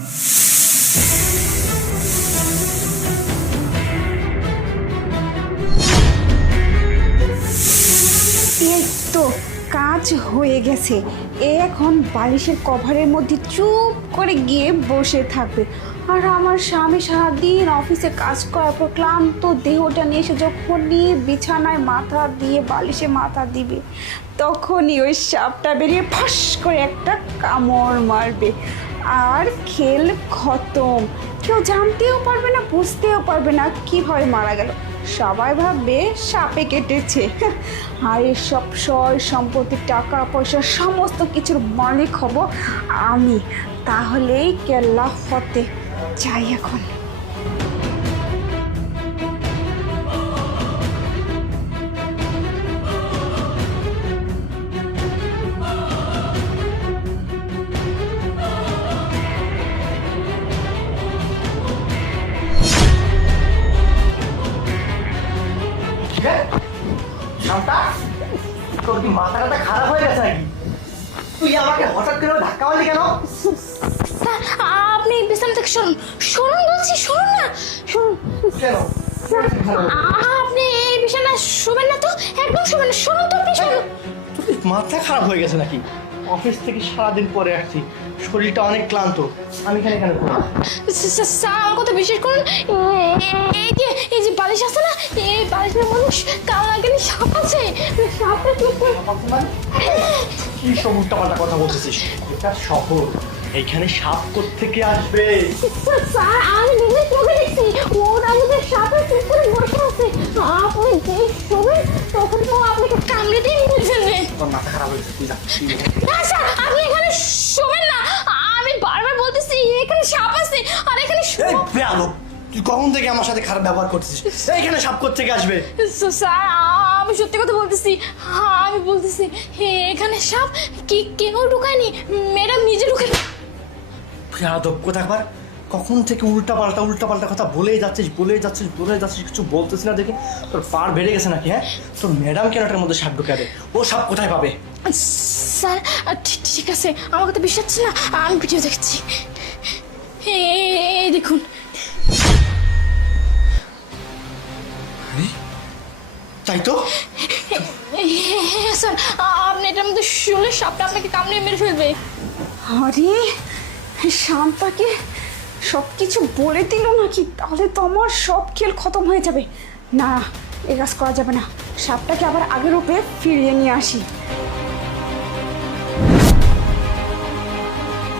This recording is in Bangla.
এই তো কাজ হয়ে গেছে। এখন বালিশের কভারের মধ্যে চুপ করে গিয়ে বসে থাকবে। আর আমার স্বামী সারাদিন অফিসে কাজ করার পর ক্লান্ত দেহটা নিয়ে এসে যখনই বিছানায় মাথা দিয়ে বালিশে মাথা দিবে, তখনই ওই সাপটা বেরিয়ে ফাঁস করে একটা কামড় মারবে, আর খেল খতম। কেউ জানতেও পারবে না, বুঝতেও পারবে না কীভাবে মারা গেল। সবাই ভাববে সাপে কেটেছে। আর এসব সয় সম্পত্তি, টাকা পয়সা, সমস্ত কিছুর মালিক হব আমি। তাহলেই কেল্লা ফতে। যাই এখন। শান্তা, তোর কি মাথাটা খারাপ হয়ে গেছে নাকি? তুই আমাকে হঠাৎ করে ধাক্কা মারলি কেন? স্যার, আপনি বিছানা থেকে শুনুন, শুনুন বলছি, শুনুন না, শুনুন। কেন? আপনি এই বিছানা শোবেন না তো, একদম শোবেন না, শুনুন তো, আপনি শুনুন। তোর কি মাথা খারাপ হয়ে গেছে নাকি? অফিস থেকে সারাদিন পরে আসছি, শরীরটা অনেক ক্লান্ত। আমি এখানে কেন? স্যার, আমার কথা বিশ্বাস করুন, এই যে বালিশ আছে না, এই বালিশের মধ্যে কাল লাগানি সাপ আছে। সাপটা চুপ করে। কি সব উল্টাপাল্টা কথা বলতেছিস? এটা শহর, এইখানে সাপ কোত্থেকে আসবে? স্যার, আমি নিজে চোখে দেখছি, ওর আমাদের সাপের চুপ করে বসে আছে। আপনি যে শোবেন তখন তো আপনাকে কামড়ে দিয়ে নিয়ে ফেলবে। তোর মাথা খারাপ হয়েছে, তুই যা। না স্যার, আপনি এখানে শোবেন না, আমি বারবার বলতেছি এখানে সাপ আছে, আর এখানে এই বেয়াদব, তুই কখন থেকে আমার সাথে খারাপ ব্যবহার করছিস? এইখানে সাপ কোত্থেকে আসবে? স্যার, আমি সত্যি কথা বলতেছি, আমি বলতেছি এখানে সাপ কেউ ঢুকায়নি, ম্যাডাম নিজে ঢুকে। বেয়াদব কোথাকার, কখন থেকে উল্টাপাল্টা কথা বলেই যাচ্ছিস, কিছু বলতেছিস না দেখে? তোর পার বেড়ে গেছে নাকি? হ্যাঁ, তোর ম্যাডাম কেন এটার মধ্যে সাপ ঢুকাবে? ও সাপ কোথায় পাবে? স্যার, ঠিক আছে, আমার কথা বিশ্বাস হচ্ছে না, আমি ভিডিও দেখছি। এই দেখুন। তাই তো? হ্যাঁ স্যার, আপনি এটার মধ্যে শুলে সাপটা আপনাকে কামড়ে মেরে ফেলবে। আরে শান্তাকে সব কিছু বলে দিল নাকি? তাহলে তো আমার সব খেল খতম হয়ে যাবে। না, এ কাজ করা যাবে না। সাপটাকে আবার আগের রূপে ফিরিয়ে নিয়ে আসি।